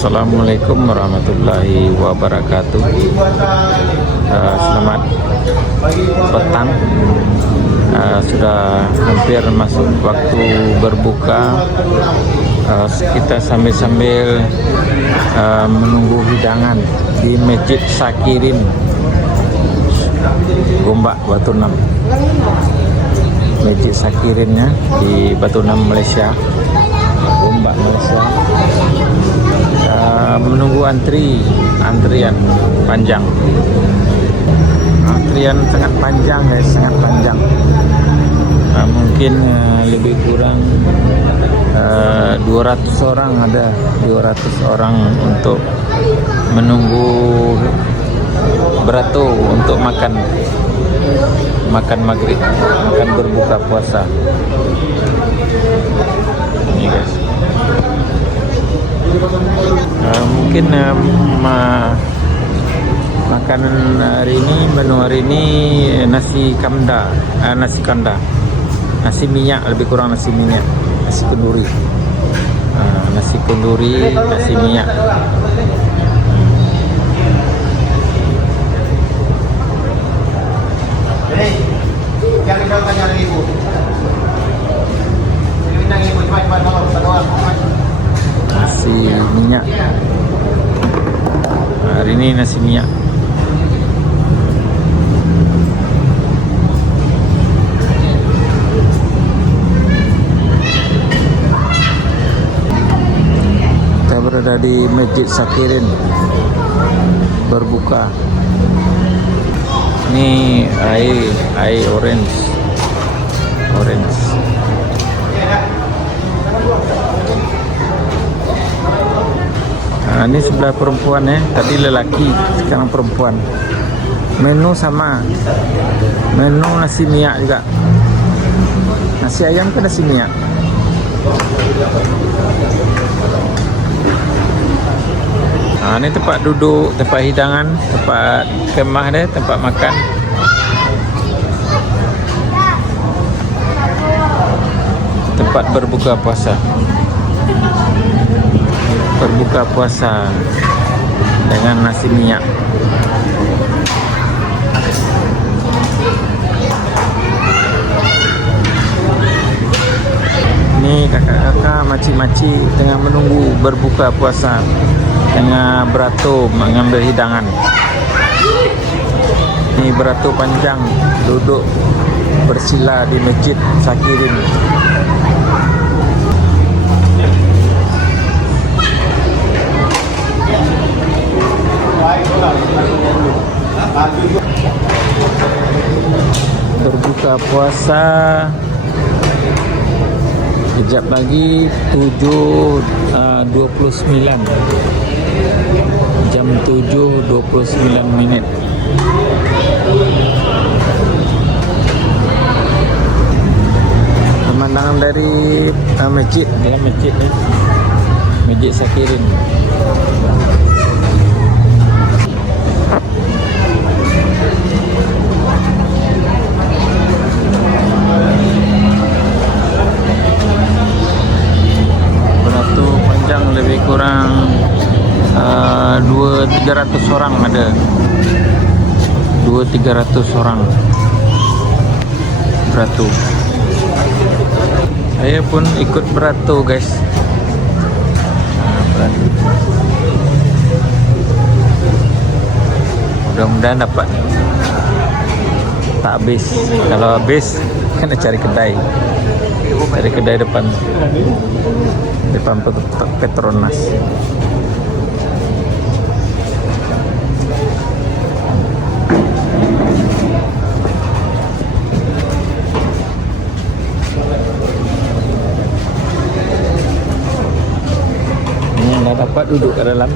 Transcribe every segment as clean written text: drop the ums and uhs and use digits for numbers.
Assalamualaikum warahmatullahi wabarakatuh. Selamat petang. Sudah hampir masuk waktu berbuka. Kita sambil menunggu hidangan di Masjid Sakirin, Gombak, Batu 6. Masjid Sakirinnya di Batu 6, Malaysia, Gombak, Malaysia. Menunggu antrian panjang. Antrian sangat panjang, guys, sangat panjang. Mungkin lebih kurang 200 orang ada, 200 orang untuk menunggu beratur untuk makan maghrib, makan berbuka puasa. Ini, guys. Mungkin makanan hari ini, menu hari ini nasi kanda, nasi minyak, lebih kurang nasi minyak, nasi kenduri, nasi minyak. Nasi minyak. Hari ini nasi minyak. Kita berada di Masjid Sakirin berbuka. Ini air orange. Ini sebelah perempuan ya, tadi lelaki, sekarang perempuan. Menu sama, menu nasi minyak juga. Nasi ayam ke nasi minyak? Ini tempat duduk, tempat hidangan, tempat kemah deh, tempat makan. Tempat berbuka puasa. Berbuka puasa dengan nasi minyak. Ini kakak-kakak, makcik-makcik tengah menunggu berbuka puasa, tengah beratur mengambil hidangan. Ini beratur panjang, duduk bersila di Masjid Sakirin. Berbuka puasa kejap lagi 7.29, jam 7.29 minit. Pemandangan dari masjid, dalam masjid ni, Masjid Sakirin. Lebih kurang 200-300 orang ada, 200-300 orang beratur. Saya pun ikut beratur, guys. Mudah-mudahan dapat, tak habis. Kalau habis kena cari kedai depan Petronas. Ini yang dah dapat duduk ke dalam,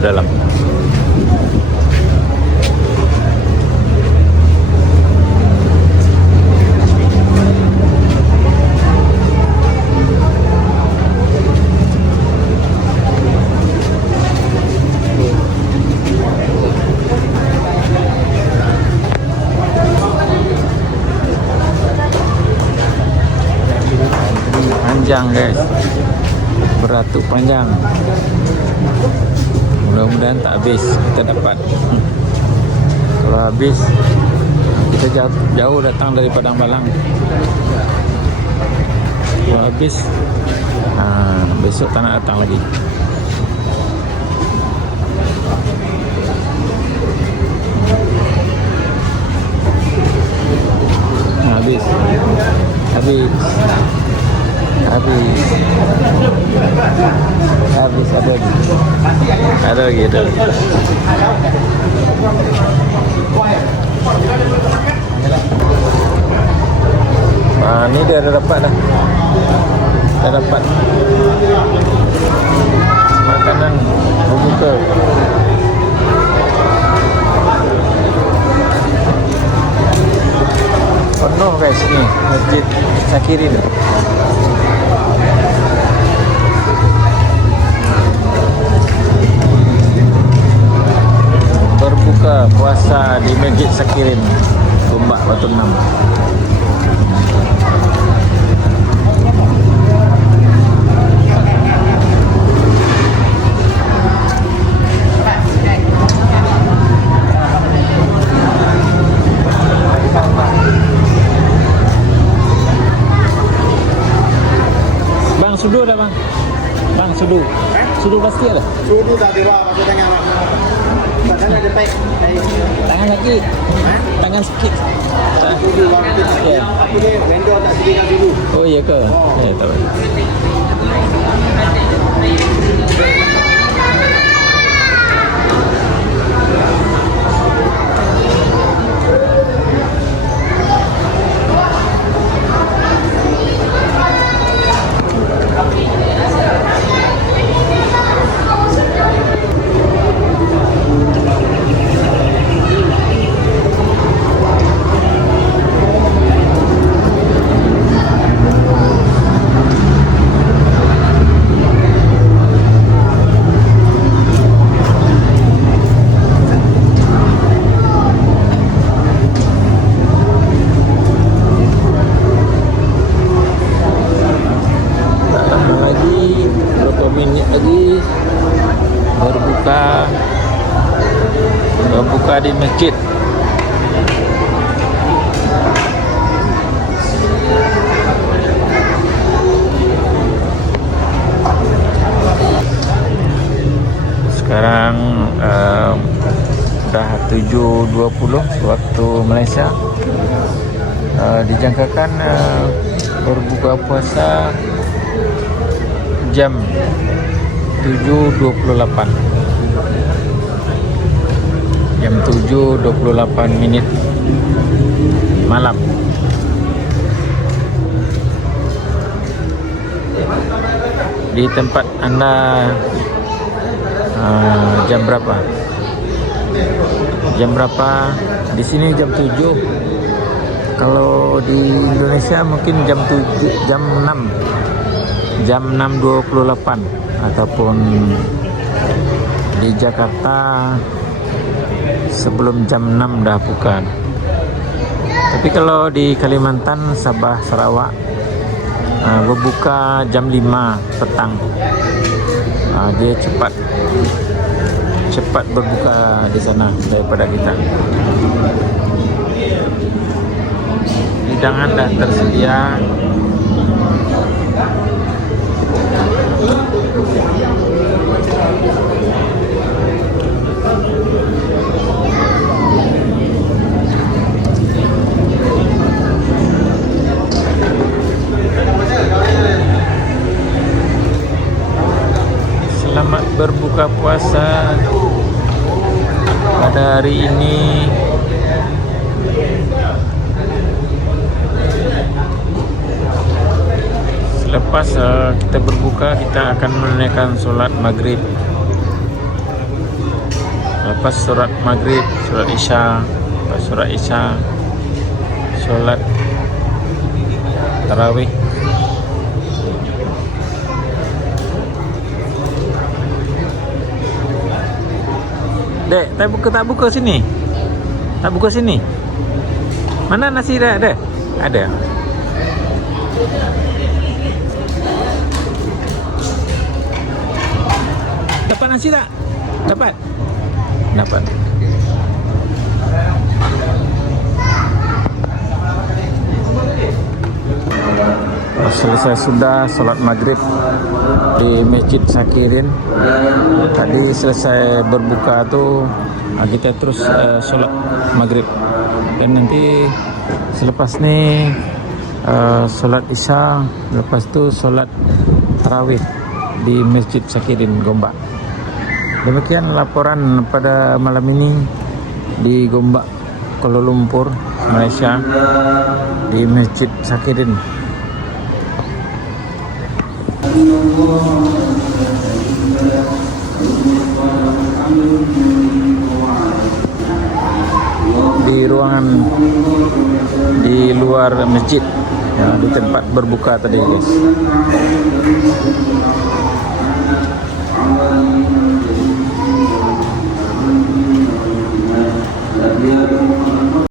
dalam. panjang, guys. beratur panjang. Mudah-mudahan tak habis kita dapat. Kalau habis kita jauh datang dari Padang Balang. Kalau habis besok tak nak datang lagi. Habis ada lagi. Ni dia dah dapat dah. Dah dapat makanan berbuka. Penuh guys ni Masjid Sakirin. Berbuka puasa di Masjid Sakirin, Gombak Batu Enam. Sudu dah bang? Bang sudu. Sudu pasti ada? Sudu dah dewa pakai tangan. Tangan ada baik. Tangan lagi. Tangan sikit. Sudu bang. Ya. Apa ni vendor nak sediakan sudu. Oh iya ke? Ya tak apa. Berbuka di masjid. Sekarang dah 7.20 waktu Malaysia. Dijangkakan berbuka puasa jam 7.28. Jam 7.28 minit malam. Di tempat anda jam berapa? Jam berapa? Di sini jam 7. Kalau di Indonesia mungkin jam 7, jam 6. Jam 6.28 ataupun di Jakarta sebelum jam 6 dah buka. Tapi kalau di Kalimantan, Sabah, Sarawak berbuka jam 5 petang. Dia cepat berbuka di sana daripada kita. Hidangan dah tersedia. Selamat berbuka puasa pada hari ini. Selepas kita berbuka, kita akan menunaikan solat maghrib. Lepas solat maghrib, solat isya, lepas solat isya, solat tarawih. Dek, tak buka sini. Tak buka sini. Mana nasi dah ada? Ada. Dapat nasi tak? Dapat? Dapat. Selesai sudah sholat maghrib di Masjid Sakirin. Tadi selesai berbuka tuh kita terus sholat maghrib, dan nanti selepas ni sholat isya, lepas tu sholat tarawih di Masjid Sakirin Gombak. Demikian laporan pada malam ini di Gombak, Kuala Lumpur, Malaysia, di Masjid Sakirin. Di ruangan di luar masjid, ya, di tempat berbuka tadi, guys.